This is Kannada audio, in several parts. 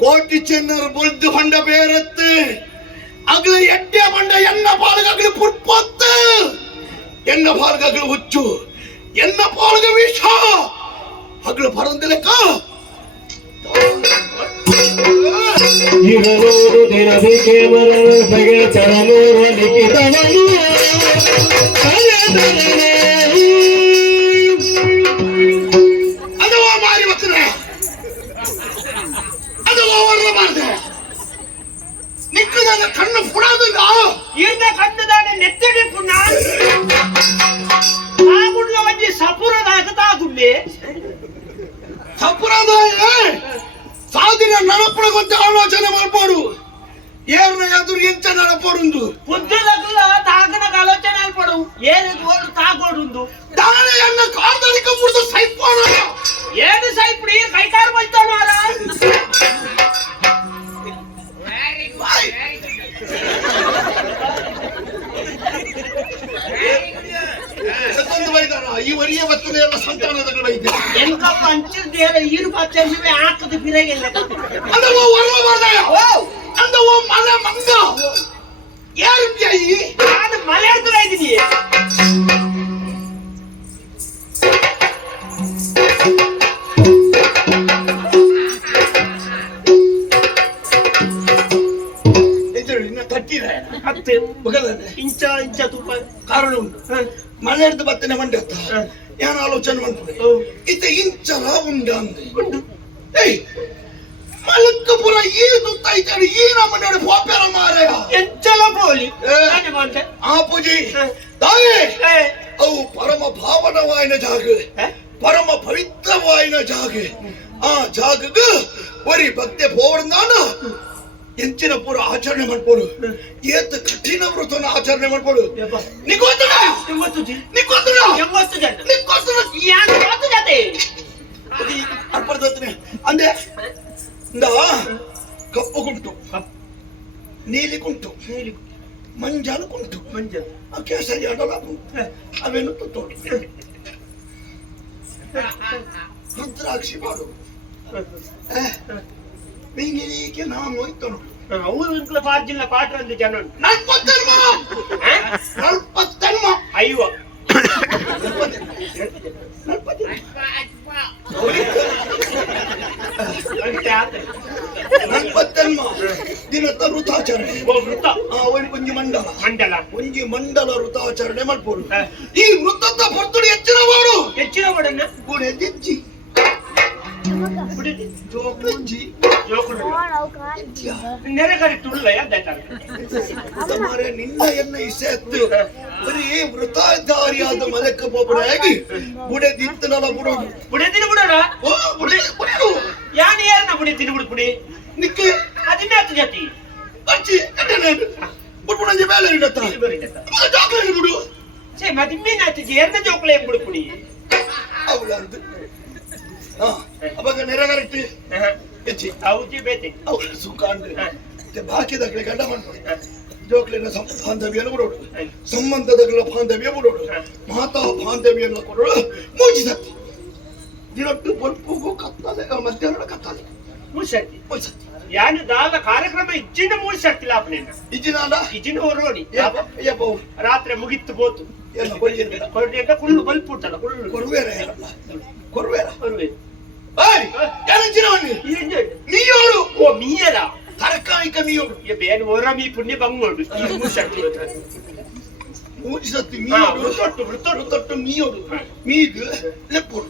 ಕೋಟಿ ಚೆನ್ನರು ಬೊಲ್ದು ಹೊಂಡ ಬೇರತ್ತು ಅಗಲು ಎಡ್ಡೆ ಬಂಡ ಎನ್ನ ಪಾಲಗಗಳು ಪುರ್ಪೊತ್ತು ಎನ್ನ ಪಾಲಗಗಳು ಹುಚ್ಚು ಎನ್ನ ಪಾಲಗ ವಿಷ ಹಗಲು ಬರಂದಿಲ್ಲಕ್ಕ ಇರಲೂರು ದಿನದಿಕ್ಕೆ ಬರಲು ಬಗೆ ತರಲೂರು ಲಿಖಿತವನು கண்ணு அந்த கண்ணு புடாதுங்க இருந்த கண்ணு தானே நெத்தடி புண்ணா ஆகுள்ள வந்து சப்புரதாக தாகுள்ளே சப்புரதாக సాధిన నడపడ కొంత ఆలోచన మలపోడు. ఏర్న ఎదురు ఎంత నడపడుందు బుద్ధిలకుల తాకన ఆలోచన అల్పడు ఏది తోడు తాకోడుందు దాని ఎన్న కార్దలిక ముడుదు సైపోనా ఏది సైపుడు కైకారు వెళ్తాను ವರಿಯ ಬತ್ತನೆ ಎಲ್ಲ ಸಂತಾನದ ಬೈದ ಎಂಕಪ್ಪ ಅಂಚಿದ್ದೇರ ಈರು ಬಚ್ಚೆ ಹಾಕದು ಬಿರಗಿಲ್ಲ ಅಂದವ ವರ್ವ ಮಾಡ್ದಾಯ ಅಂದವ ಮನ ಮಂಗ ಯಾರು ಈ ನಾನು ಮಲೆ ಹತ್ರ ಇದ್ದೀನಿ ಎದುರು ಅತ್ತೆ ತಟ್ಟಿರ ಇಂಚ ಇಂಚ ತುಪ್ಪ ಕಾರಣ ಉಂಟು. ಮನೆ ಹಿಡಿದು ಬತ್ತನೆ ಮಂಡೆ ಹತ್ತ ಏನು ಆಲೋಚನೆ ಮಾಡ್ತಾರೆ. ಹೌದು. ಇಂಚ ಉಂಡ ಅಂದೆ. ಏಯ್ ಮಲಕ್ಕಪುರ ಈ ತುತ್ತೈತಾಡಿ ಈ ನಮ್ಮನೆ ಪೋಪೆರ ಮಾರಾಯ ಎಂಚಲ ಪೋಲಿ ಏ. ನಾನು ಬಂದೆ ಆ ಪೂಜಿ ಹ. ತಾಯೇ ಅವು ಪರಮ ಭಾವನವಾಯಿನ ಜಾಗ? ಪರಮ ಪವಿತ್ರವಾಯಿನ ಜಾಗ. ಆ ಜಾಗಗ ಬರೀ ಭಕ್ತಿ ಪೋವರ್ದಾನ ಎಂಚಿನ ಪೂರ ಆಚರಣೆ ಮಾಡ್ಬೋದು. ಏತ್ ಕಠಿಣ ವ್ರತನ ಆಚರಣೆ ಮಾಡ್ಬೋದು. ನಿಗೋತನ ನಿಗೋತನ ನಿಗೋತನ ಯಾಕೆ ಎಂಬತ್ತು ಜತೆ? ಅರ್ಪಡ್ತನೆ ಅಂದೆ ಇಂದ ಕಪ್ಪು ಕುಂಟು. ನೀಲಿ ಕುಂಟು. ಮಂಜಾಲು ಕುಂಟು. ಮಂಜಾಲು. ಆ ಕೇಸರಿ ಅಡಲ ಅವೇನು ತುತ್ತೋಡು ರುದ್ರಾಕ್ಷಿ ಮಾಡು. ಬೆಂಗಿಲಿಗೆ ನಾನು ಹೋಯ್ತು ನೋಡು ಅವ್ರು ಇಂಟ್ಲ ಪಾರ್ಜಿಲ್ಲ ಪಾಟ್ರ ಅಂತ ಜನ ಹ? ನಲ್ಪತ್ತೆನ್ಮ ಅಯ್ಯೋ. ಅಂತ ಆತ. ನಲ್ಪತ್ತೆನ್ಮ ಋತಾಚರಣೆ ಒಂಜಿ ಮಂಡಲ. ಮಂಡಲ. ಒಂಜಿ ಮಂಡಲ ಋತಾಚರಣೆ ಮಾಡ್ಬೋದು. ಈ ವೃತ್ತದ ಬರ್ತುಡು ಹೆಚ್ಚಿನ ಮಾಡು ಹೆಚ್ಚಿನ ಬಡನ್ನ ಗುಡೆ ದಿಜ್ಜಿ ಬಿಡಿ ಜೋಕಜ್ಜಿ ಜೋಕುಡು ನೆರೆಗರಿ ತುಳ್ಳ ಯಾವ್ದಾಯ್ತಾರ ಮಾರೆ ನಿನ್ನ ಎನ್ನ ಇಸೆ ಎತ್ತು ಬರೀ ವೃತಾಧಾರಿಯಾದ ಮಲಕ್ಕ ಬೋಬಡಾಗಿ ಬುಡೆ ದಿತ್ತನಲ್ಲ ಬುಡೋದು ಬುಡಿತೀನಿ ಬಿಡೋಣ ಓ ಬುಡೆ ಬುಡು ಯಾನ್ ಏರ್ನ ಬುಡಿತೀನಿ ಬಿಡು ಬುಡಿ ನಿಕ್ಕೆ ಅದಿನ್ನ ಹತ್ತು ಜತಿ ಅಚ್ಚಿ ಕಟ್ಟನೆ ಬುಡ್ಬುಡಂಜಿ ಮೇಲೆ ಇಡತ್ತ ಇಲ್ಲಿ ಬರೀತಕ್ಕ. ಚಾಕ್ಲೇಟ್ ಬಿಡು ಸೇ ಮತ್ತೆ ಮೀನ್ ಹತ್ತು ಏರ್ನ ಜೋಕ್ಲೆ ಬಿಡು ಪುಡಿ ಅವಳ ಅಂತ ಹಾ ಅವಾಗ ನೆರಗರಟ್ಟಿ ಹೆಚ್ಚಿ ಅವುಜಿ ಬೇತೆ. ಅವಳ ಸುಖ ಅಂದ್ರೆ ಬಾಕಿದಾಗಲೇ ಗಂಡ ಮಾಡ್ಕೊಂಡು ಜೋಕ್ಲಿನ ಬಾಂಧವ್ಯನ ಬಿಡೋಡು ಸಂಬಂಧದಗಳ ಬಾಂಧವ್ಯ ಬಿಡೋಡು ಮಾತಾ ಬಾಂಧವ್ಯನ ಕೊಡೋಡು ಮೂಜಿಸತ್ತಿ ದಿನಟ್ಟು ಬಲ್ಪುಗೂ ಕತ್ತಲೆ ಆ, ಮಧ್ಯಾಹ್ನ ಕತ್ತಲೆ. ಮೂಸತಿ ಮೂಜಿಸತ್ತಿ ಯಾನು ದಾದ ಕಾರ್ಯಕ್ರಮ ಇಜ್ಜಿನ ಮೂಸತ್ತಿಲ್ಲ ಅಪ್ಪನಿಂದ ಇಜಿನಾಡ ಇಜ್ಜಿನ ಹೊರೋಡಿ ರಾತ್ರಿ ಮುಗಿತ್ತು ಕೊಯ್ಯಿಲ್ಲ ಹೊರಟಿಯಾಗ ಕುಳ್ಳು ಬಲ್ಪುಟ್ಟಲ್ಲ ಕುಳ್ಳು ಕೊರುವೇರ ಯಾರಲ್ಲ ಕೊರುವೇರ ಬರುವೆ ಏಯ್ ಯಾರಿಜಿನವನಿ ಏನು? ನೀಯೋಡು ಓ ಮೀಯರ ತರಕಾರಿಕ ನೀಯೋಡು ಈ ಬೇನು ಹೊರ ಮೀ ಪುಣ್ಯ ಬಂಗೋಡು ಈ ಮೂಸತ್ತಿ ಮೂಜಿಸತ್ತಿ ಹಾ, ನೀಯೋಡು ವೃತ್ತೊಟ್ಟು, ವೃತ್ತೊಟ್ಟು. ತೊಟ್ಟು ನೀಯೋಡು ಮೀದು ಲೆಪ್ಪುಡು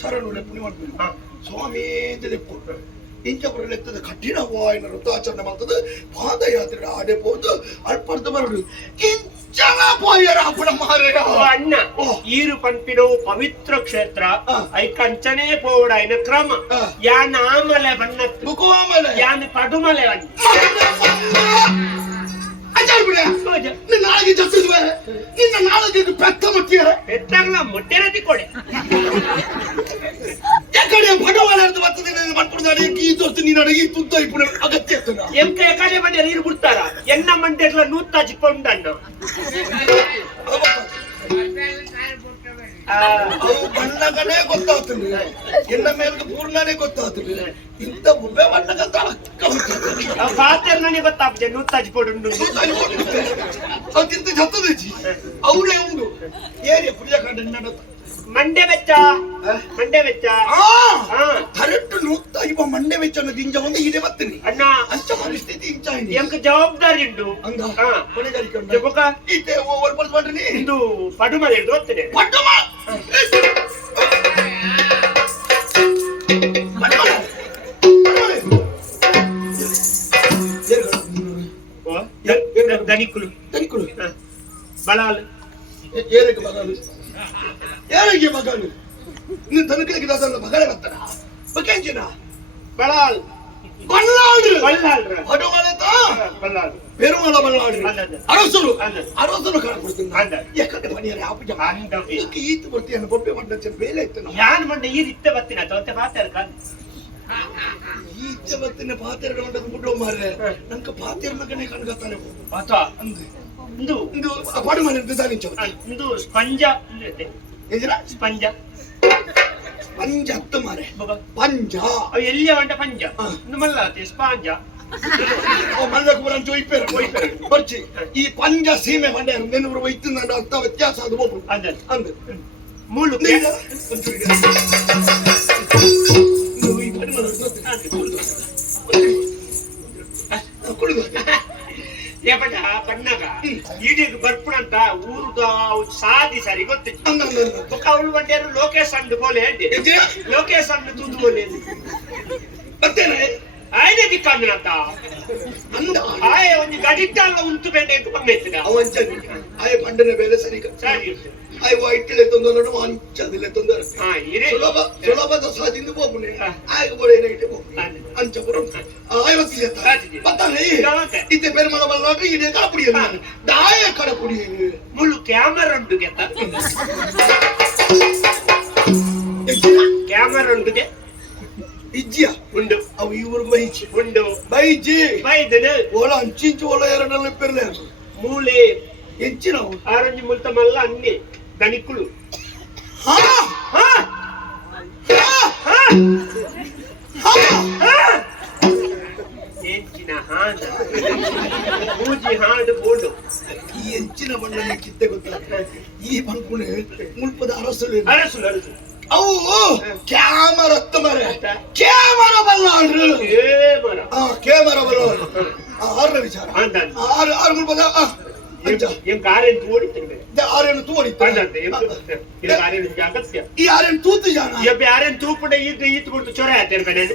ಶರಣು ಲೆಪ್ಪುನಿ ಮಾಡ್ತೀನಿ ಹಾ. ಸ್ವಾಮಿ ಲೆಪ್ಪುಡು ಇಂಚಪುರ ಲೆಕ್ಕದ ಕಠಿಣವಾಯಿನ ವೃತ್ತಾಚರಣೆ ಮಾಡ್ತದೆ ಪಾದಯಾತ್ರೆ ಆಡೆ ಹೋದು ಅಲ್ಪರ್ಧ ಬರಡು ಇಂಚನ ಅಣ್ಣ. ಈರು ಪಂಪಿನೋ ಪವಿತ್ರ ಕ್ಷೇತ್ರ. ಹಾ. ಐ ಕಂಚನೇ ಪೋವಡ ಐನ ಕ್ರಮ. ಯಾ ಯಾನ ಆಮಲೆ ಬಣ್ಣತ್ತು ಯಾನ್ ಪಡುಮಲೆ ಬಣ್ಣ ನಾಳೆಗೆ ಜೊತೆದ್ವೆ. ನಿನ್ನ ನಾಳೆಗೆ ಪೆತ್ತ ಮಟ್ಟಿಯರ ಎತ್ತಾಗಲ ಮೊಟ್ಟೆರತಿ ಕೊಡೆ. ಯಾಕಡೆ ಭಗವಾನ ಅರ್ಥ ಬರ್ತದೆ ನೀನು ಮಾಡ್ಕೊಡ್ದಾರೆ ಈ ತೋರ್ತು ನೀನು ಅಡಗಿ ತುತ್ತ ಇಪ್ಪು ಅಗತ್ಯ ಎಂಕ ಎಕಡೆ ಬಂದ ನೀರು ಬಿಡ್ತಾರ? ಎನ್ನ ಮಂಟೆಗ್ಲ ನೂತ್ತ ಚಿಕ್ಕೊಂಡಣ್ಣ. ಅವು ಬಣ್ಣಗನೇ ಗೊತ್ತಾಗ್ತದೆ. ಇನ್ನ ಮೇಲೆ ಪೂರ್ಣನೇ ಗೊತ್ತಾಗ್ತದೆ. ಇಂತ ಒಬ್ಬೆ ಬಣ್ಣಗಂತ ಅಕ್ಕ. ಪಾತ್ರ ನನಗೆ ಗೊತ್ತಾಗ್ತದೆ. ನೂತಾಜಿ ಕೊಡು ತಿಂತ ಜತ್ತದಜಿ ಅವರೇ ಉಂಡು ಏರಿಯ ಪುಡಿಯ ಕಂಡ ನಡತ. ಮಂಡೆ ಬೆಚ್ಚ ಮಂಡೆ ಬೆಚ್ಚ ಕರೆಕ್ಟ್ ನೂತ್ತ ಇವ ಮಂಡೆ ವೆಚ್ಚನ ದಿಂಜ ಒಂದು ಇದೆ ಬತ್ತೀನಿ ಅಣ್ಣ ಅಂಚ ಪರಿಸ್ಥಿತಿ ಇಂಚ ಇದೆ ಎಂಕ ಜವಾಬ್ದಾರಿ ಉಂಟು ಉಂಟು ಜಪಕ ಇತ್ತೆ ಓವರ್ ಪಲ್ಸ್ ಮಾಡ್ರಿ ಇಂದು ಪಡುಮ ಹಿಡಿದು ಬರ್ತೇನೆ ಪಡುಮ ಓ, ದ- ದ- ದನಿಕುಲು ತನಿಕುಳು ಹ. ಬಲಾಲ್ ಏರಿಗೆ ಮಗನು ಏರಿಗೆ ಮಗನು ನೀನು ತನಕಲಿಗೆ ದಾಸನ ಮಗಳೇ ಬರ್ತಾನ ಬಕೇಂಚಿನ ಬಲಾಲ್ ಬಲ್ಲಾಡು ಬಲ್ಲಾಲ್ರ ಹೊಡಮಲೆತ ಬಲ್ಲಾಲ್ ಪೆರುಮಲ ಬಲ್ಲಾಡು ಅಲ್ಲದ. ಅರಸರು ಅಲ್ಲ. ಅರಸರು ಕಾಣ್ಕೊಡ್ತೀನಿ ಅಲ್ಲ. ಯಾಕಂದ್ರೆ ಮನೆಯಲ್ಲಿ ಆಪುಜ ಅಂದ. ಇದಕ್ಕೆ ಈತ ಬರ್ತೀಯ ಬೊಬ್ಬೆ ಮಂಡ ಬೇಲೆ ಇತ್ತು ನಾವು ಯಾನ್ ಮಂಡೆ ಈ ರೀತಿ ಬತ್ತಿನ ತೋತೆ ಮಾತಾಡ ಕಾಲ್ ಈಚೆ ಬತ್ತಿನ ಪಾತ್ರೆ ಮಂಡದ ಬಿಟ್ಟು ಮಾರ್ರೆ ನಂಗೆ ಪಾತ್ರೆ ಮಗನೇ ಕಣ್ಗತ್ತಾನೆ ಆತ ಅಂದೆ ಇಂದು ಇದು ಪಾಡು ಮನೆ ದಾನಿಂಚ ಆ, ಇಂದು ಸ್ಪಂಜ ಇಲ್ಲದೆ ಏನಿಲ್ಲ ಸ್ಪಂಜ ಪಂಜ ಹತ್ತು ಮಾರೆ ಬಾಬಾ ಪಂಜ ಅವು ಎಲ್ಲಿಯ ಒಂಟ ಪಂಜ ಹ. ಇನ್ನು ಮಲ್ಲಾತಿ ಸ್ಪಾಂಜ ಓ ಮಲ್ಲಕ್ಕೆ ಬರಂಚ ಒಯ್ಪೇರ ಒಯ್ಪೇರ ಬರ್ಚಿ ಈ ಪಂಜ ಸೀಮೆ ಮಂಡ್ಯ ನೆನವರು ಒಯ್ತು ನನ್ನ ಅರ್ಥ ವ್ಯತ್ಯಾಸ ಅದು ಒಬ್ರು ಅಂದ ಅಂದೆ ಮುಳ್ಳು ನೀಲ ಒಂಚೂರು ಇದೆ. ನೀವು ಈ ಪಡಿ ಮಾಡೋದು ಗೊತ್ತಿಲ್ಲ. ಆ, ಕುಡಿದು ಏಪಟ ಬಣ್ಣಗ. ಈಡಿಗೆ ಬರ್ಪುಣಂತ ಊರುದ ಸಾದಿ ಸರಿ ಗೊತ್ತಿತ್ತು ಅಂದ. ಬೊಕ್ಕ ಅವಳು ಬಂಡೇರು ಲೋಕೇಶ್ ಅಂಡ್ ಬೋಲೆ ಅಂಡಿ? ಲೋಕೇಶ್ ಅಂಡ್ ತೂದು ಬೋಲೆ ಬರ್ತೇನೆ ಆಯ್ದೆ ದಿಕ್ಕಂದ್ರಂತ ಅಂದ ಆಯ ಒಂದು ಗಡಿಟ್ಟಲ್ಲ ಉಂಟು ಬೆಂಡೆ ಅಂತ ಬಂದೈತಿದ ಅವಂಚ ಆಯ ಪಂಡನೆ ಬೆಲೆ ಸರಿ ಸರಿ అవి వైట్లు తొందరలో మంచి తొందర సులభ సులభ సాధింది పోకుండా ఆగిపోయిన అని చెప్పడం இந்த பெருமளவல்லாட்டு இதே அப்படி தாய கடக்குடி முழு கேமரா உண்டு கேட்டா கேமரா உண்டு ఇజ్జియా ఉండు అవి ఈ ఊరు బైచి ఉండు బైచి బైదడు ఓలా అంచించి ఓలా ఎరడలు పెరలేరు మూలే ఎంచినావు ఆరెంజ్ ముల్త మళ్ళా అన్ని ಹಾ? ಎಂಚಿನ ಹಾಂಡ ಮೂಜಿ ಹಾಂಡು ಬೋಡು. ಈ ಎಂಚಿನ ಬಣ್ಣನ ಕಿತ್ತೆ ಗೊತ್ತಾಗ್ತದೆ ಈ ಬಂಕುಣೆ ಮುಲ್ಪದ ಅರಸಲು ಅರಸು ಅರಸು ಅವು ಕ್ಯಾಮರ ಮರೆ ಕ್ಯಾಮರ ಬಲ್ಲಾಡ್ರು ಆ ಕ್ಯಾಮರ ಬಲ್ಲಾಡ್ರು ಆರ್ನ ವಿಚಾರ. ಆರು ಆರು ಮುಲ್ಪದ ಆ ಅಂಚ ಎಂ ಕಾರೇನು ತೋಡಿತಿರ್ಬೇಕು ದ ಆರೇನು ತೂಡಿತ್ತು ಅಂದಂತೆ ಎಂ ಕಾರೇನು ಅಗತ್ಯ? ಈ ಆರೆನ್ ತೂತು ಜಾನ ಎಬ್ಬ ಯಾರೇನು ತೂಪುಡ ಈತ ಈತ ಬಿಟ್ಟು ಚೊರೆ ಆತಿರ್ಬೇನೆ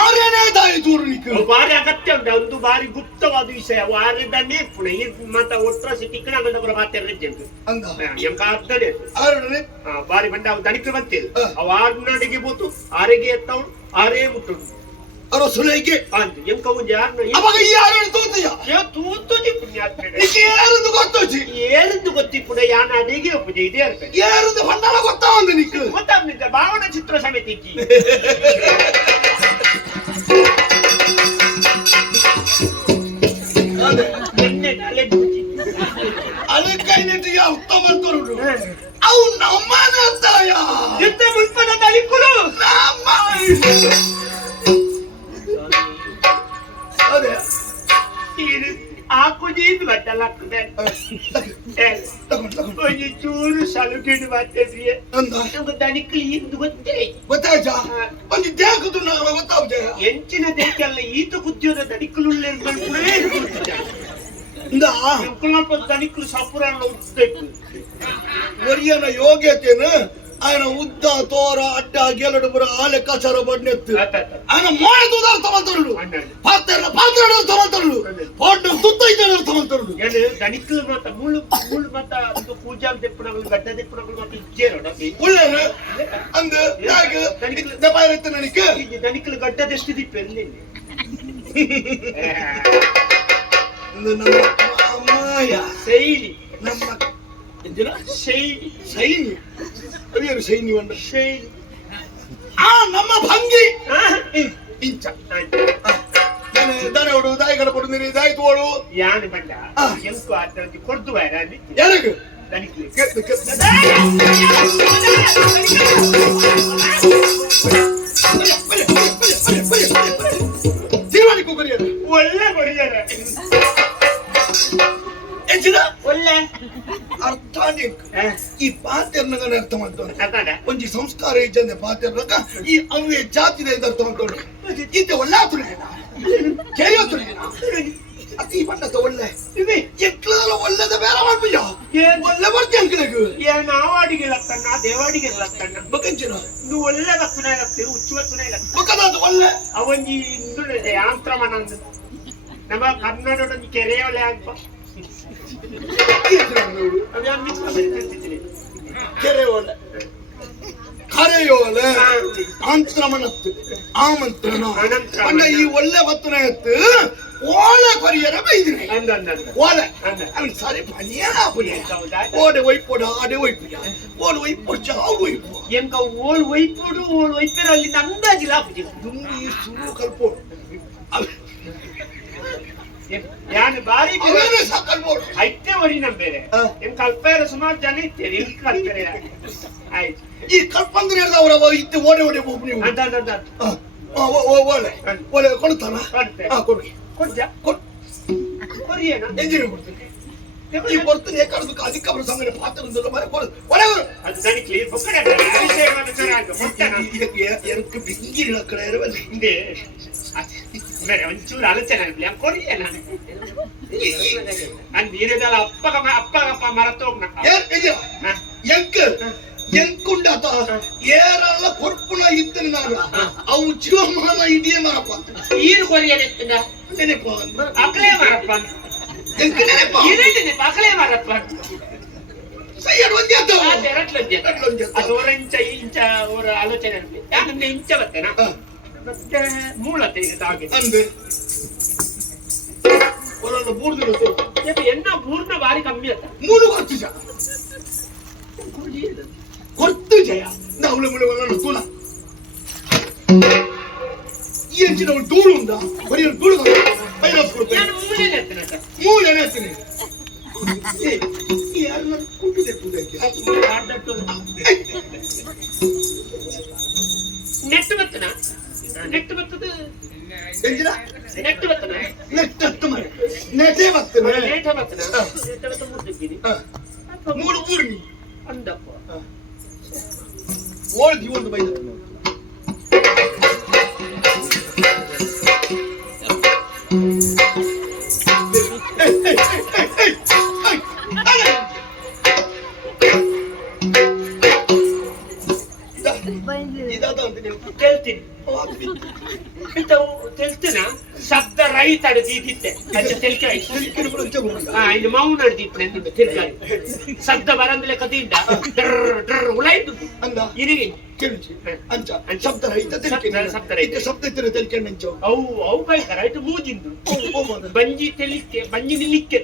ಆರೇನೇ ದಾಯಿ ತೂರು ನಿಕ್ಕು ಬಾರಿ ಅಗತ್ಯ ಉಂಟು ಒಂದು ಬಾರಿ ಗುಪ್ತವಾದ ವಿಷಯ. ವಾರದನ್ನೇ ಪುಣ ಈ ಮತ್ತ ಒಟ್ರ ಸಿಕ್ಕಿನ ಗಂಡ ಬರ ಮಾತಾಡಿದ್ದು ಅಂದ ಎಂ ಕಾರ್ತದೆ ಆರನೇ ಬಾರಿ ಬಂದ ಅವು ದಣಿಕೆ ಬಂತಿಲ್ಲ. ಅವು ಆರ್ನಡಿಗೆ ಬೋತು ಆರೆಗೆ ಎತ್ತವಳು ಆರೇ ಮುಟ್ಟು ಅರಸುಲೇಕೆ ಅಂತ ಎಂ ಕವು ಯಾರನ್ನ ಅವಾಗ ಈ ಆರೇನು ತೂತಿಯ ತೂತುಜಿ ಪುಣ್ಯಾತ್ಮೆ ನಿಕ್ಕೆ ಏರದು ಗೊತ್ತುಜಿ ಏರಿದ್ದು ಗೊತ್ತಿ ಪುಣ ಯಾನ ಅಡಿಗೆ ಪೂಜೆ ಇದೇ ಇರ್ಬೇಕು ಏರದು ಬಂಡಾಳ ಗೊತ್ತಾ ಒಂದು ನಿಕ್ಕು ಗೊತ್ತಾಗ್ಲಿಲ್ಲ ಭಾವನ ಚಿತ್ರ ಸಮೇತ ಇಜ್ಜಿ ಅದೇ ಎಣ್ಣೆ ತಲೆ ಬೂಜಿ ಅದಕ್ಕೈ ನೆಟ್ಟಿಗೆ ಉತ್ತಮ ತೋರುಡು ಅವು ನಮ್ಮನ ತಾಯ ಯುದ್ಧ ಮುಲ್ಪದ ದಲಿಕುಲು ನಮ್ಮ ಮಾಡ್ತಿದ್ರಿ ಅಂದ ನಮ್ಗೆ ದನಿಕಲಿ ಇದು ಗೊತ್ತೇ? ಗೊತ್ತಾಯ್ತ? ಒಂದು ದೇಹಕ್ಕದು ನಾವು ಗೊತ್ತಾವ್ದೆ ಎಂಚಿನ ದೇಕೆಲ್ಲ ಈತ ಕುದ್ಯೋದ ದನಿಕಲು ಇಂದ? ದನಿಕಲು ಸಪುರ ಉತ್ತೈತು ಒರಿಯನ ಯೋಗ್ಯತೆನು ఆయన ಉದ್ದ ತೋರ ಅಡ್ಡ ಗೆಲಡು ಬರ ಆ ಲೆಕ್ಕಾಚಾರ ಬಡ್ನೆತ್ತು ఆయన ಮೋಳೆ ತೂದಾರ ತಗೊಂತರುಡು ಪಾತ್ರ ಪಾತ್ರ ತಗೊಂತರುಡು ಪಾಟ್ ತುತ್ತೈತೆ ತಗೊಂತರುಡು ಏನು ದನಿಕಲು ಮತ್ತ ಮುಳ್ಳು ಮುಳ್ಳು ಮತ್ತ ಇದು ಪೂಜಾ ದೆಪ್ಪಣಗಳು ಗಡ್ಡ ದೆಪ್ಪಣಗಳು ಮತ್ತೆ ಇಜ್ಜೇರೋ ಡಬ್ಬಿ ಉಳ್ಳೇನು ಅಂದ ಯಾಕ ದಪಾಯ ಇತ್ತು ನನಗೆ ಇದು ದನಿಕಲು ಗಡ್ಡದೆಷ್ಟು ದಿಪ್ಪ ಎಲ್ಲಿ ಇಂದು ನಮ್ಮ ಮಾಮಾಯ ಶೈಲಿ ನಮ್ಮ ಎಂದಿನ ಶೈಲಿ ಅದು ಏನು ಶೈನಿ ಬಂದ ಶೈನ್ ಆ ನಮ್ಮ ಭಂಗಿ ಇಂಚ ದನ ಹೊಡು ದಾಯಿ ಕಡೆ ಕೊಡುದಿರಿ ದಾಯಿ ತೋಳು ಯಾನೆ ಬಂದ ಎಂಕು ಆತನಿಗೆ ಕೊಡ್ದು ಬೇಡ ಅಲ್ಲಿ ಯಾರಿಗೆ தீர்மானிக்கு கொரியர் ஒல்ல கொரியர் எஞ்சிதா ஒல்ல ಅರ್ಥಾನೇ ಈ ಪಾತ್ರೆನ ಅರ್ಥ ಮಾಡ್ತಾನೆ ಒಂಜಿ ಸಂಸ್ಕಾರ ಇಜ್ಜಂದೆ ಪಾತ್ರೆನಕ ಈ ಅವ್ವೆ ಜಾತಿ ಅರ್ಥ ಮಾಡ್ತಾನೆ ಇದ್ದೆ ಒಳ್ಳೆ ಕೇಳಿಯೋತ್ರ ಅತಿ ಬಣ್ಣದ ಒಳ್ಳೆ ಎಕ್ಲಾಲ ಒಳ್ಳೆದ ಬೇರೆ ಮಾಡ್ಬಿಜ ಒಳ್ಳೆ ಬರ್ತಿ ಅಂಕಲಗು ಏ ನಾವು ಅಡಿಗೆ ಲತ್ತಣ್ಣ ದೇವಾಡಿಗೆ ಲತ್ತಣ್ಣ ಬಕಂಚಿನ ಇದು ಒಳ್ಳೆ ಲಕ್ಕನ ಲತ್ತಿರು ಉಚ್ಚುವ ತುನ ಲಕ್ಕ ಬಕದಾದ ಒಳ್ಳೆ ಅವನ್ ಈ ಇಂದು ಯಾಂತ್ರ ಮನಂದು ನಮ್ಮ ಕನ್ನಡದ ಕೆರೆಯೊಳೆ ಆಗ್ಬ ಕೆರೆ ಒಳ್ಳೆ ಕರೆಯೋ ಒಳ್ಳೆ ಆಂತ್ರಮನತ್ತು ಆಮಂತ್ರಣ ಅನಂತ್ರಮಣ. ಅಣ್ಣ ಈ ಒಳ್ಳೆ ಬತ್ತನ ಎತ್ತು ಓಲೆ ಕೊರಿಯರ ಬೈದಿನಿ ಅಂದ ಅಂದ ಅಂದ ಓಲೆ ಅಂದ. ಅವನ್ ಸರಿ ಪನಿಯಾ ಪುನಿಯ ಹೌದಾ? ಓಡೆ ಒಯ್ಪೋಡ ಆಡೆ ಒಯ್ಪುಯ ಓಡೆ ಒಯ್ಪೋ ಚಾವು ಒಯ್ಪು ಎಂಕ ಓಲ್ ಒಯ್ಪುಡು ಓಲ್ ಒಯ್ಪಿರ ಅಲ್ಲಿ ಅಂದಾಜಿಲ್ಲ ಆಪುಜಿ ದುಂಬಿ ಸುರು ಕಲ್ಪೋಡು ಯಾನು ಬಾರಿ ಅವೇನೇ ಸಾಕಲ್ಪೋಡು ಐತೆ ವರಿ ನಂಬೇರೆ ಹಾ. ಎಂ ಕಲ್ಪೇರ ಸುಮಾರು ಜನ ಇತ್ತೇರಿ ಎಂ ಕಲ್ಪೇರೆ ಆಯ್ತು ಈ ಕಲ್ಪಂದ್ರೆ ಹೇಳಿದವರ ಇತ್ತು ಓಡೆ ಓಡೆ ಹೋಗು ನೀವು ಅಂತ ಅಂತ ಅಂತ ಆ, ಆ, ಓ- ಓ- ಓಲೆ ಓಲೆ ಕೊಡ್ತಾನ ಕೊಡ್ತೆ. ಹಾ ಕೊಡಿ ಕೊಡ್ಜ ಕೊಡ್ ಕೊರಿಯೇನ ಎಂಜಿನ್ ಕೊಡ್ತೀನಿ ಈ ಕೊಡ್ತೀನಿ ಕಡ್ಬೇಕು ಅದಕ್ಕೆ ಅವ್ರ ಸಂಗಡ ಪಾತ್ರ ಮನೆ ಕೊಡು ಒಳಗರು ಅದು ನನಗೆ ಕ್ಲಿಯರ್ ಬುಕ್ಕಡೆ ವಿಷಯವನ್ನು ಚೆನ್ನಾಗಿ ಕೊಡ್ತೇನೆ எனக்கு பிங்கிரி ಒಂಚೂರು ಆಲೋಚನೆ ಆಗಲಿ ಅವ್ನು ಕೊರಿಯ ನಾನು ನಾನು ನೀರಿದಲ್ಲ ಅಪ್ಪಗ ಅಪ್ಪಗಪ್ಪ ಮರತ್ತು ಹೋಗ್ನ ಎಂಕ್ ಎಂಕುಂಡಾತ ಏರಲ್ಲ ಕೊರ್ಪುಣ ಇದ್ದನು ನಾನು ಅವು ಜೀವಮಾನ ಇದೆಯೇ ಮರಪ್ಪ ಏನು ಕೊರಿಯ ನೆನಪ ಅಕಲೇ ಮರಪ್ಪ ಎಂಕ್ ನೆನಪ ನೆನಪ ಅಕಲೇ ಮರಪ್ಪ ಸೈಯಡ್ ಒಂದೇ ಅದು ಎರಡ್ಲೊಂದೇ ಅದು ಅವರ ಇಂಚ ಇಂಚ ಅವರ ಆಲೋಚನೆ ಯಾಕಂದ್ರೆ ಇಂಚ ಮತ್ತೆ ಮೂಲತೆ ಇದು ಹಾಗೆ ಅಂದೆ ಒಳ್ಳೆ ಬೂರ್ದಿನ ಇದು ಎನ್ನ ಪೂರ್ಣ ಬಾರಿ ಕಮ್ಮಿ ಅಂತ ಮೂರು ಕೊತ್ತು ಜಯ ಕೊತ್ತು ಜಯ ನಾವು ಮುಳೆ ಒಳ್ಳೆ ತೂಲ ಈ ಹೆಚ್ಚಿನ ಒಂದು ತೂಳು ಉಂದ ಬರೀ ಒಂದು ತೂಳು ಫೈನಾನ್ಸ್ ಕೊಡ್ತೇನೆ ನಾನು ಮೂಲೆ ನೆತ್ತಿನ ಮೂರು ಜನ ಹೇಳ್ತೀನಿ ಯಾರನ್ನ ಕೊಟ್ಟಿದೆ ಪೂಜೆಗೆ ನೆಟ್ ನೆಟ್ ಬರ್ತದೆ? ನೆಟ್ ಬತ್ತನ ಡ್ರರ್ ಡ್ರರ್ ಉಳಾಯ್ತು ಅಂದ? ಇರಿಗೆ ಅಂಚ. ಶಬ್ದ ರಹಿತ ಶಬ್ದ- ಇತ್ತಿರ ಅಂಚು ಅವು ಅವು ಬೈಕರ ಆಯ್ತು ಮೂಜಿಂದು. ಬಂಜಿ ತೆಲಿಕೆ ಬಂಜಿ ನಿಲ್ಲಿಕ್ಕೆ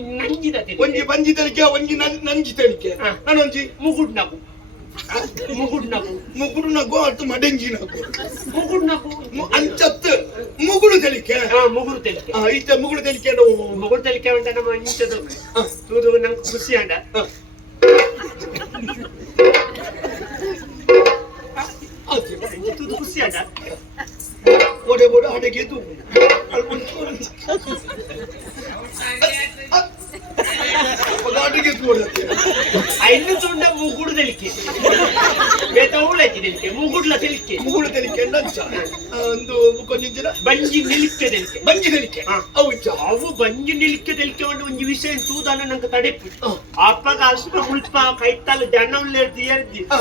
ನಂಜಿದ ಒಂಜಿ ಬಂಜಿ ತೆಲಿಕೆ ಒಂಜಿ ನಂಜಿ ತೆಲಿಕೆ. ನಾನೊಂಜಿ? ಮುಗುಡ್ ನಗು. ಮುಗುಡ್ ನಗು ಮುಗುಡು ನಗು ಅತ್ತು ಮಡೆಂಜಿ ನಗು ಮುಗುಡ್ ನಗು ಮು- ಅಂಚತ್ತು ಮುಗುಳು ತೆಲಿಕೆ. ಹಾ ಮುಗುಡು ತೆಲಿಕೆ. ಆ, ಈತ ಮುಗುಳು ತೆಲಿಕೆ ನಾವು ಮುಗುಡು ತೆಲಿಕೆ ಉಂಟ ನಮ್ಮ ಇಂಚದು ಹ. ತೂದು ನಂಗೆ ಖುಷಿ ಅಂಡ ಹ. ಆಯ್ತು. ತೂದು ಐದು ತುಂಡ ಮುಗುಡು ತೆಲಿಕೆ ಬೇತ ಉಳೈತಿ ತೆಲಿಕೆ ಮುಗುಡ್ಲ ತೆಲಿಕೆ ಮುಗುಳು ತೆಲಿಕೆ ನಂಚ ಒಂದು ಕೊಂಚ ಜನ ಬಂಜಿ ನಿಲಿಕ್ಕೆ ತೆಲಿಕೆ ಬಂಜಿ ತೆಲಿಕೆ. ಅವು ಅವು ಬಂಜಿ ನಿಲಿಕ್ಕೆ ತೆಲಿಕೆ ಒಂದು ಒಂಜಿ ವಿಷಯ ತೂದಾನ ನಂಗೆ ತಡೆಪು. ಅಪ್ಪಗ ಅಲ್ಪ ಮುಲ್ಪ ಕೈತಲ್ಲ ಜನ ಉಳ್ಳೇರ್ದಿ ಏರ್ದಿ ಹ.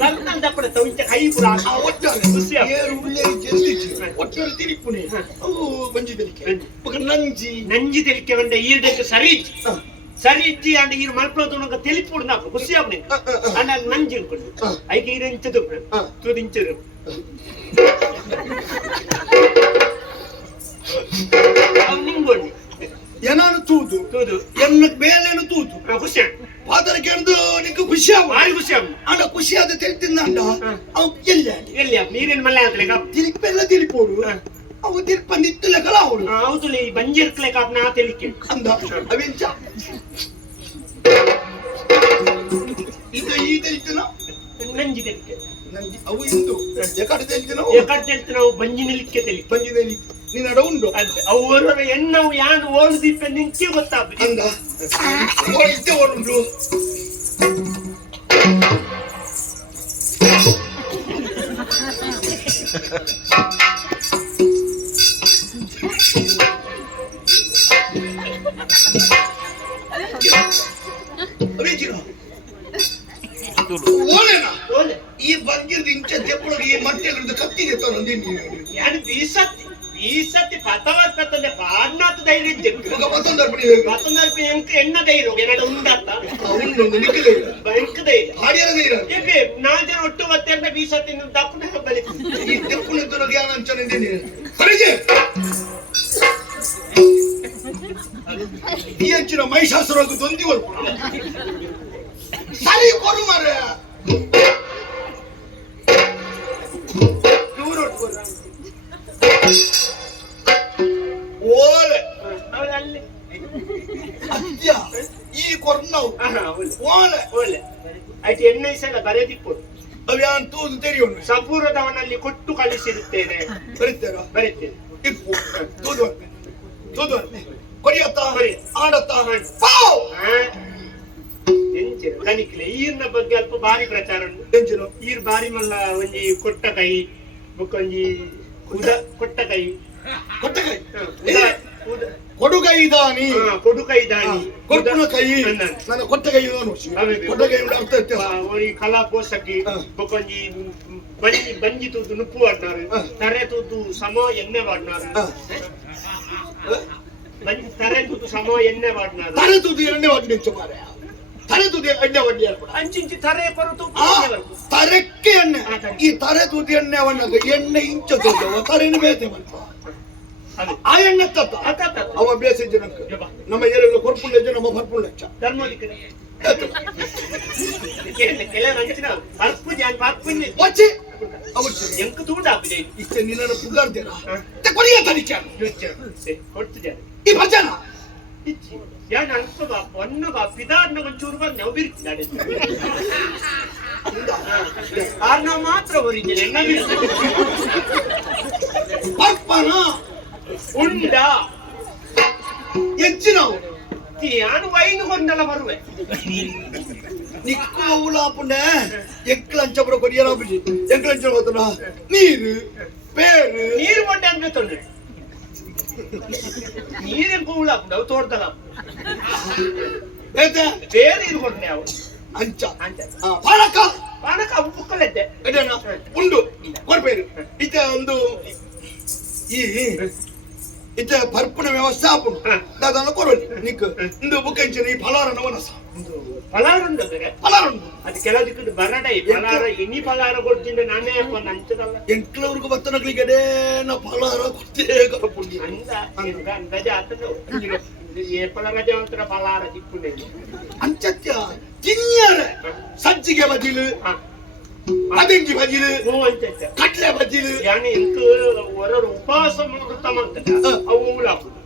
ಗಂಗಂದ ಕೂಡ ತವಿಂಚ ಕೈ ಪುರ ಏರು ಉಳ್ಳೆ ಜಲ್ಲಿಸಿ ಒಟ್ಟಾರೆ ತಿರುಪುನೆ ಅವು ಬಂಜಿ ತೆಲಿಕೆ ಬಂಜಿ. ఒక ನಂಜಿ ನಂಜಿ ತೆಲಿಕೆ ಬಂದ ಈರ್ದಕ್ಕೆ ಸರಿ ಇಜ್ಜಿ. ಹ. ಸರಿ ಇಜ್ಜಿ ಅಂಡ ಈರು ಮಲ್ಪೋದು ನಂಗೆ ತೆಲಿಪುಡು ನಾಕು ಖುಷಿ ಆಗ್ನೆ ಹ, ಹ, ಹ. ಅಂಡ ನಂಜಿ ಅನ್ಕೊಂಡು ಹ. ಐಕೆ ಈರು ಇಂಚದು ಹ. ತೂದು ಇಂಚದು ಅವ್ ನಿಂಗೊಂಡಿ ಏನಾನು ತೂದು ತೂದು ಎನ್ನ ಬೇಲೇನು ತೂದು ಆ, ಖುಷಿ ಪಾತ್ರ ಕೇಳಿದು ನಿಂಗೆ ಖುಷಿ ಆಗ ಭಾರಿ ಖುಷಿ ಆಗುದು ಅಣ್ಣ ಖುಷಿ ಆದ ತಿಳಿತಿಂದ ಅಣ್ಣ? ಅವು ಎಲ್ಲ ಎಲ್ಲಿ ನೀರಿನ ಮಲ್ಲೆ ಅಂತಲೇ ಕಪ್. ತಿರುಪೆಲ್ಲ ತಿರುಪೋಡು. ಅವು ತಿರುಪ ನಿತ್ತಲೆಗಳ ಅವಳು ಹೌದು ಈ ಬಂಜಿರ್ಕ್ಲೆ ಕಪ್ ನಾ ತಿಳಿಕೆ ಅಂದ. ಅವೆಂಚ. ಇದು ಈ ತಿಳಿತಿನ ನಂಜಿ ತಿಳಿಕೆ ನಂಜಿ. ಅವು ಇಂದು. ಎಕಡೆ ತಿಳಿತಿನ ಎಕಡೆ ತೆಲ್ತು ಅವು ಬಂಜಿ ನಿಲಿಕ್ಕೆ ತೆಲಿ ಬಂದಿದೆ ನಿನ್ನ ಉಂಡು ಅದ್ ಅವರ ಎಣ್ಣವು ಯಾನು ಓಡುದಿಪ್ಪ ನಿಂಕೆ ಗೊತ್ತಾಗ್ಬೇಕು ಅಂದ ಓಡಿದ್ದೆ ಓಡುಂಡು ಅವೇಜಿನ ಓಲೆನಾ ಓಲೆ ಈ ಬರ್ಗಿರ್ದು ಇಂಚ ತೆಪ್ಪಳಗೆ ಈ ಮಟ್ಟೆಗಳಿಂದ ಕತ್ತಿದೆ ತಂದಿ ನೀನು ಯಾನು ಬೀಸತ್ತಿ ಈ ಸತಿ ಪಥವರ್ತದಲ್ಲಿ ಪಾಡ್ನಾಥ ಧೈರ್ಯ ಇದ್ದೆ. ಮತ್ತೊಂದು ಮತ್ತೊಂದು ಎಂಕ ಎಣ್ಣ ಧೈರ್ಯ ಎನ್ನಡ ಉಂದತ್ತ ಬೆಂಕ ಧೈರ್ಯ. ಎಪ್ಪೆ ನಾಜೆ ಒಟ್ಟು ಮತ್ತೆ ಈ ಸತಿ ನೀವು ದಪ್ಪನ ಹಬ್ಬಲಿ. ಈ ದಪ್ಪನ ದುರ್ಗ ಯಾವ ಈ ಅಂಚಿನ ಮಹಿಷಾಸುರಕ್ಕೆ ದೊಂದಿ ಬರ್ಪು ಸರಿ ಕೊರು ಮಾರ ದೂರ ಒಟ್ಟು ఓలే ಅವರಲ್ಲಿ ಅದ್ಯ ಈ ಕೊರ್ನವು ಓಲೆ ಒಳ್ಳೆ ಆಯ್ತು ಎಣ್ಣೆ ಸಲ ಬರೆದಿಪ್ಪು ಅವು ಯಾನ್ ತೂದು ತೆರೆಯೋಣ ಸಪೂರದವನಲ್ಲಿ ಕೊಟ್ಟು ಕಳಿಸಿರುತ್ತೇನೆ ಬರೀತಾರ ಬರೀತೇನೆ ಇಪ್ಪು ತೂದು ತೂದು ಕೊರಿಯತ್ತ ಕೊರಿ. ಆಡತ್ತ ಮಾಡಿ. ಪಾವ್ ಎಂಚಿನ ಕನಿಕ್ಲೆ ಈರ್ನ ಬಗ್ಗೆ ಅಲ್ಪ ಭಾರಿ ಪ್ರಚಾರ ಉಂಟು ಎಂಚಿನ ಈರ್ ಬಾರಿ ಮಲ್ಲ ಒಂಜಿ ಕೊಟ್ಟ ಕೈ ಬೊಕ್ಕ ಒಂಜಿ ಉದ ಕೊಟ್ಟ ಕೈ ಕೊಟ್ಟಕೈ ಕೊಡುಗೈ ದಾನಿ. ಹ, ಕೊಡು ಕೈ ದಾನಿ ಕೊಡುಪುನ ಕೈ. ನನ್ನ. ಕೊಟ್ಟ ಕೈ ನೋಡ್ಸಿ. ಕೊಟ್ಟ ಕೈ ಅರ್ಥ ಈ ಕಲಾ ಪೋಷಕಿ ಹ. ಬೊಕ್ಕ ಬಂಜಿ ಬಂಜಿ ತೂದು ನುಪ್ಪು ಆಡ್ನಾರು ತರೆ ತೂದು ಸಮ ಎಣ್ಣೆ. ಬಂಜಿ ತರೆ ತೂದು ಸಮ ಎಣ್ಣೆ ಮಾಡ್ನಾರು ತರೆ ತೂತು ಎಣ್ಣೆ ಒಡ್ಡಿ ನಿಂಚು ತರೆದುದಿ ಎಣ್ಣೆ ಒಡ್ಡಿಯರು ಅಂಚಿಂಚಿ ತರೆ ಪರತು ತರಕ್ಕೆ ಎಣ್ಣೆ. ಈ ತರೆ ತುದಿ ಎಣ್ಣೆ ಒಣ್ಣದು. ಎಣ್ಣೆ ಇಂಚ ತುದ್ದವ ತರೆನ ಬೇತೆ ಮಾಡ್ಕೊ ಆ ಎಣ್ಣೆ ತತ್ತ. ಅವ ಬೇಸಿ ಜನಕ್ಕೆ. ನಮ್ಮ ಏರಿಯಲ್ಲ ಕೊರ್ಪುಂಡ ಜನ ನಮ್ಮ ಬರ್ಪುಂಡ ಚ. ಧರ್ಮಲಿಕ್ಕೆ ಇಷ್ಟೇ ನಿನ್ನ ಪುಗಾರ್ದಿರ ಕೊನೆಯ ತನಿಖೆ ಈ ಭಜನ. ಯಾನ್ ಅಲ್ಪ ಬಾಪ ಒನ್ನ ಬಾಪ ಪಿದಾರ್ನ ಒಂಚೂರು ಬಂದು ನಾವು ಬಿರ್ತಿದ್ದಾಳೆ ಆರ್ನ ಮಾತ್ರ ಒರಿಜಿನ ಎನ್ನ ಬಿರ್ತಿದ್ದೆ ಪಪ್ಪನ ಉಂಡ ಹೆಚ್ಚಿನವು ನಾನು ವೈನ್ ಕೊಂಡಲ್ಲ ಬರುವೆ ನಿಕ್ಕು ಉಲಾಪುಂಡೆ ಎಕ್ಲಂಚಪುರ ಕೊರಿಯರ ಬಿಜಿ ಎಕ್ಲಂಚ ಹೋತನ ನೀರು ಪೇರು ನೀರು ಕೊಂಡೆ ಅಂದ್ರೆ ತೊಂದ್ರೆ ನೀರೇನ್ ಪೂಳ ಅವು ಏತೆ ಬೇರೆ ಇದು ನಾವು. ಅವು ಅಂಚ. ಅಂತ ಆ, ಪಾಲಕ ಪಾನಕ ಅವು ಬುಕ್ಕಲೆದ್ದೆ ಎಡೇನ ಉಂಡು. ಕೊರ್ಪೇರು ಇತ ಒಂದು ಈ ಇತ ಪರ್ಪುನ ವ್ಯವಸ್ಥೆ ಆಪುಂಡು ದಾದಾನ ಕೊರೋಲಿ ನಿಕ್. ಇಂದು ಬುಕ್ಕಂಚಿನ ಈ ಫಲಾರನ ವನಸ ಫಲಾರ ಉಂಟು ಬೇರೆ ಫಲಾರ ಉಂಡು ಅದು ಕೆಲವುದಕ್ಕೆ ಬರಡೈ ಫಲಾರ ಇನಿ ಫಲಾರ ಕೊಡ್ತೀನಿ ನಾನೇ ಅಪ್ಪ ನಂಚದಲ್ಲ ಎಂಟ್ಲವ್ರಿಗೆ ಬತ್ತನಗ್ಲಿಗೆ ಎಡೇನ ಫಲಾರ ಕೊಡ್ತೇ ಕರಪುಂಡಿ ಅಂದ ಎಂಗ ಅಂದಾಜ ಆತನು ಏಪಲ ರಜೆ ಒಂಥರ ಫಲಾರ ತಿಕ್ಕುಂಡೆ ಅಂಚತ್ಯ ತಿನ್ಯಾರ ಸಜ್ಜಿಗೆ ಬಜಿಲು ಅದಂಗಿ ಬಜಿಲು ಹೂ ಅಂತ ಕಟ್ಲೆ ಬಜಿಲು ಯಾನಿ ಎಂಕ್ ಹೊರರು ಉಪವಾಸ ವೃತ್ತ ಮಾಡ್ತಾರೆ ಅವು ಉಲಾಪು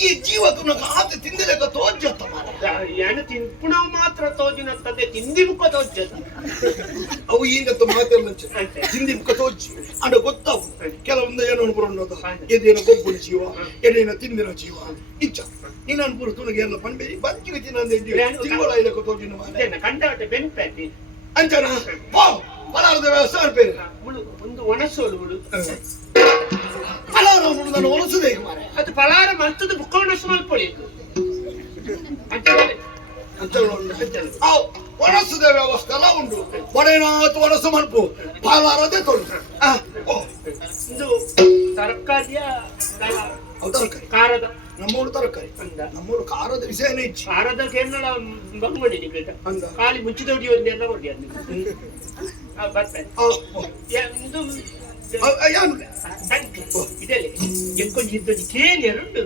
ಈ ಜೀವಕ್ಕೆ ಆತ ತಿಂದಿಲೆಕ್ಕ ತೋಜತ್ತ ಏನು ತಿನ್ಪುಣ ಮಾತ್ರ ತೋಜಿನ ತಂದೆ ತಿಂದಿ ಮುಖ ತೋಜದ ಅವು ಈಗ ಮಾತಾಡಲಂಚ ಅಂತೆ. ಹಿಂದಿ ಮುಖ ತೋಜಿ ಅಂಡ ಗೊತ್ತಾವು. ಕೆಲವೊಂದು ಏನೋ ಅನ್ಬಿಡೋದ ಎದೇನ ಗೊಬ್ಬನ ಜೀವ ಎದೇನ ತಿಂದಿನ ಜೀವ. ಇಚ್ಚ ನೀನು ಅನ್ಪುರ ತುನಗೆ ಎಲ್ಲ ಪಂಬೇರಿ ಬಂಚಿಗೆ ತಿನ್ನಂದೆ ತಿಂಗಳ ಇದಕ್ಕ ತೋಜಿನ ಮಾರಾಯ ಕಂಡಾಟ ಬೆನ್ಪೇತಿ ಅಂಚನ? ಬಾ ಫಲಾರದ ವ್ಯವಸ್ಥೆ ಒಂದು ಒಣಸೋಲು ಮುಳು ಫಲಾರ ನಾನು ಒಲಿಸದೆ ಅದು ಫಲಾರ ಬುಕ್ಕ ಒಣಸು ಮಲ್ಪೊಳಿ ಅಂಚನ ಆವ್ ಒಣಸದ ವ್ಯವಸ್ಥೆ ಎಲ್ಲ ಉಂಟು. ಒಡೆನಾತು ಒಣಸು ಮನ್ಪು ಪಾಲಾರದೆ ಓ. ಇದು ತರಕಾರಿಯ ತರಕಾರಿ. ಖಾರದ. ನಮ್ಮೂರು ತರಕಾರಿ. ನಮ್ಮೂರು ಖಾರದ ವಿಷಯನೇ ಇಚ್ಚಿ ಖಾರದ ಕೇಂದ್ರ ಬಂಗ್ಮಡಿ ನಿಕಟ ಅಂದ ಖಾಲಿ ಮುಚ್ಚಿದೊಡಿ ಒಂದೆಲ್ಲ ಹೊಡಿ ಅದು ಬರ್ತೇನೆ ಇದು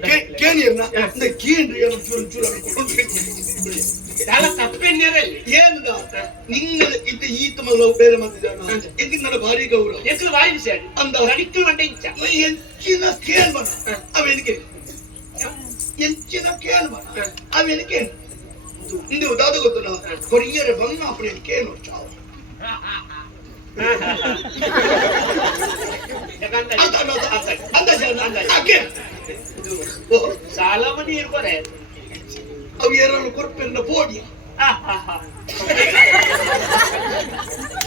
ಕೇ- ಕೇನಿಯರ್ನ ಅಂದ್ರೆ ಕೇನ್ರಿ ಏನೋ ಚೂರು ಚೂರು ಅನ್ಕೊಂಡು ಎಲ್ಲ ತಪ್ಪೆನ್ನೆರಲ್ಲಿ ಏನು ನಿನ್ನ ಇದ್ದ ಈತ ಮಲ್ಲ ಬೇರೆ ಮಂದಿದ್ದಾನ ನನ್ನ ಭಾರಿ ಗೌರವ ಎಕ್ಕಲು ವಾಯು ಸೇರಿ ಅಂದ ಎಂಚಿನ ಕೇಳ್ಬಣ ಅವೆನಕ್ಕೆ ಎಂಚಿನ ಕೇಳ್ಬಣ ಅವೆನಕ್ಕೆ ಇಂದು ಉದಾದ ಚಾವು ಸಾಲ ಮನಿ ಇರ್ಬೋರೆ. ಅವು ಎರಡು ಕೊರ್ಪೆನ್ನ ಬೋಡಿಯ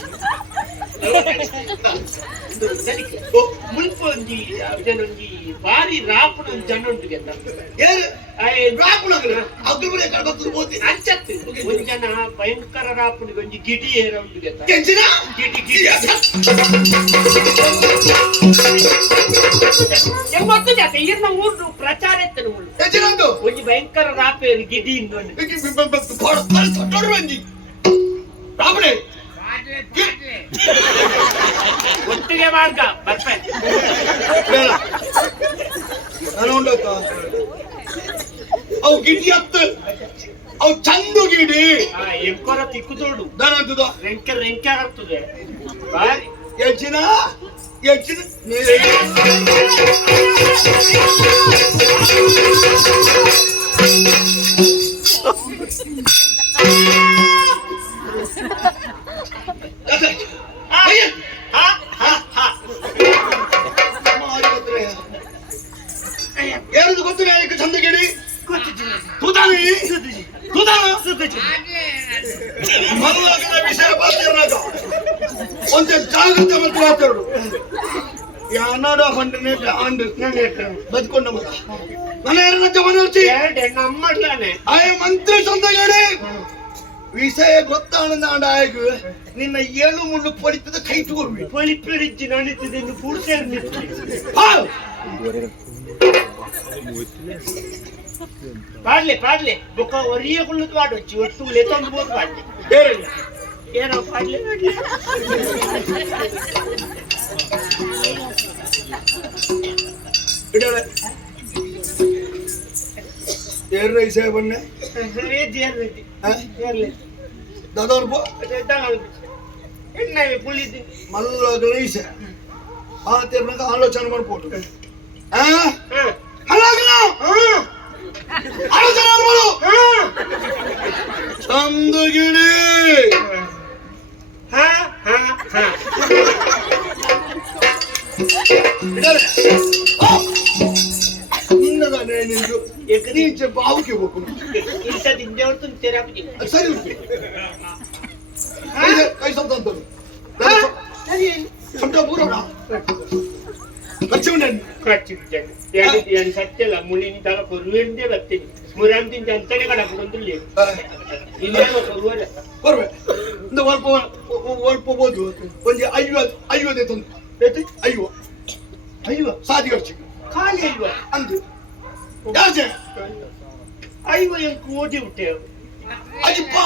ಓ ಮುಲ್ಪ ಒಂಜಿ ಜನೊಂಜಿ ಬಾರಿ ರಾಪುನ ಜನ ಉಂಟು ಗೆದ್ದ ಏರು ರಾಕುಳಾಗಲ ಅಗ್ಗಬರೇ ಕಳ್ಬತ್ತು ಬೋತಿ ಅಂಚತ್ತು ಒಂಜಿ ಜನ ಭಯಂಕರ ರಾಪುನಿಗೆ ಒಂಜಿ ಗಿಡಿ ಏರ ಉಂಟು ಗೆದ್ದ ಗಿಟಿ ಗಿಡಿ ಎಂಬತ್ತು ಇರ್ನ ಊರು ಪ್ರಚಾರ ಎತ್ತನ ಉಳ್ಳು ಎಂಚಿನಂದು ಒಂಜಿ ಭಯಂಕರ ರಾಪೇರು ಗಿಡಿ ಬಂದಿ ರಾಮಣೆ ಒಟ್ಟಿಗೆ ಮಾರ್ಗ ಬರ್ಪೆ ನಾನು ಉಂಡಕ್ಕ ಅವು ಗಿಡಿ ಹತ್ತು. ಅವು ಚಂದು ಗಿಡಿ ಆ ಎಂಕೊರ ತಿಕ್ಕುದೋಡು ನಾನು ಅಂತದ ರೆಂಕೆ ರೆಂಕೆ ಆಗ್ತದೆ. ಬಾರಿ ಹೆಚ್ಚಿನ ಎಂಚಿನ ಹಾ ಬದುಕೊಂಡ ಮಗ ನನ್ನ ಆಯ ಮಂತ್ರಿ ವಿಷಯ ಗೊತ್ತಾಣದ ಆಯ್ಗು. ನಿನ್ನ ಏಳು ಮುಳ್ಳು ಪಡಿತದ ಕೈ ತಗೋರ್ವಿ ಪಳಿಪಿರಿಜ್ಜಿ ನಡೀತಿದೆ ಕೂಡ ಪಾಡ್ಲೆ ಪಾಡ್ಲೆ ಬೊಕ್ಕ ಒರಿಯ ಕುಳ್ಳದು ಪಾಡೊಚ್ಚಿ ಒಟ್ಟು ಲೆತ್ತೊಂದು ಬೋದು ಪಾಡ್ಲೆ ಏನೋ ಪಾಡ್ಲೆ ఏరు రైస్ ఏమన్నా దాదాపు మళ్ళీ రైస్ ఆ తిరిగినాక ఆలోచన పడిపోటు ఆలోచన చందుగిరి Oh! 내가 내는 그 예그리 뭐, 아, 아, 이제 마우게 먹고 일단 인정을 때려보지? 살이 가이 가이 삼단다 나니 삼단 물어봐. 같이 오는 같이 오는 얘는 얘는 사태라 물리니 다가 거르는데 같더니 스무람딘 잔짜리 가라 부른들리 이리로 거르워라. 거르워 근데 월포 월포 보도 언제 아이와 아이와 됐던 됐지 아이와 아이와 사디가 지금. 가야 이와 안돼. ಅಲ್ವಾ ಅಂದು ಯಾಜೆ ಐವ ಎಂಕು ಓದಿ ಬಿಟ್ಟೆ ಅಜಿಪ್ಪ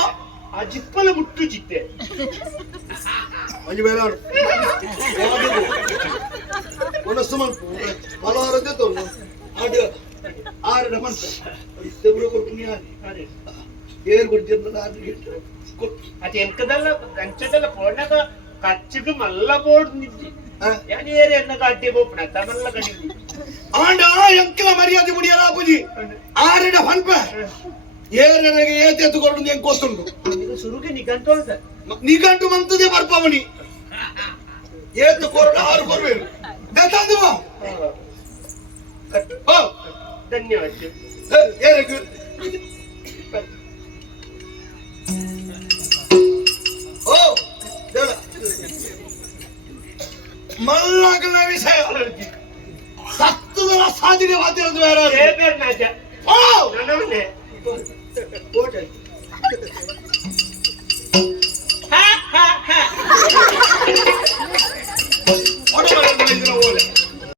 ಆ ಜಿಪ್ಪಲ ಮುಟ್ಟು ಜಿತ್ತೆ ಅಂಜಿ ಬೇರೆ ಮನಸ್ಸು ಮನ್ಪು ಮಲಹಾರದೆ ತೊಂದು ಆಡ ಆರಡ ಮನ್ಸ ಇದ್ದೆಬ್ರು ಕೊಡ್ತೀನಿ ಅದೇ ಏರ್ ಕೊಡ್ತಿರ್ತಾರೆ ಆದ್ರೆ ಕೊಟ್ಟು ಅದು ಎಂಕದಲ್ಲ ಗಂಚದಲ್ಲ ಪೋಣಗ ಕಚ್ಚಿಗೆ ಮಲ್ಲ ಬೋರ್ಡ್ ನಿದ್ದಿ ಯಾನ್ ಏರಿ ಎನ್ನ ಗಡ್ಡೆ ಬೋಪಣ ತಮಲ್ಲ ಗಡಿ ಆಂಡ ಎಂಕಲ ಮರ್ಯಾದೆ ಮುಡಿಯಲ್ಲ ಅಪ್ಪುಜಿ. ಆರಡ ಹನ್ಪ. ಏರನೆಗೆ ಏತೆ ಎತ್ತುಕೊಂಡು ಹೆಂಗ್ ಕೋಸ್ತುಂಡು ಶುರುಗೆ ನಿಗಂಟು ನಿಗಂತೋಳ್ದ ನಿಗಂಟು ಮಂತದೆ ಬರ್ಪವನಿ ಏತು ಕೊರಡ ಆರು ಕೊರ್ಬೇರು ಬೆತ್ತಂದು ಬಾ. ಓ ಧನ್ಯವಾದ ಏರಕ್ಕೆ ಓ ಹೇಳ. ವಿಷಯ ವಿಷಯ. ಸತ್ತು ಬೇಡ ಸಾಧಿಗೆ ಮಾತಾಡೋದು ಬೇರೆ ಓ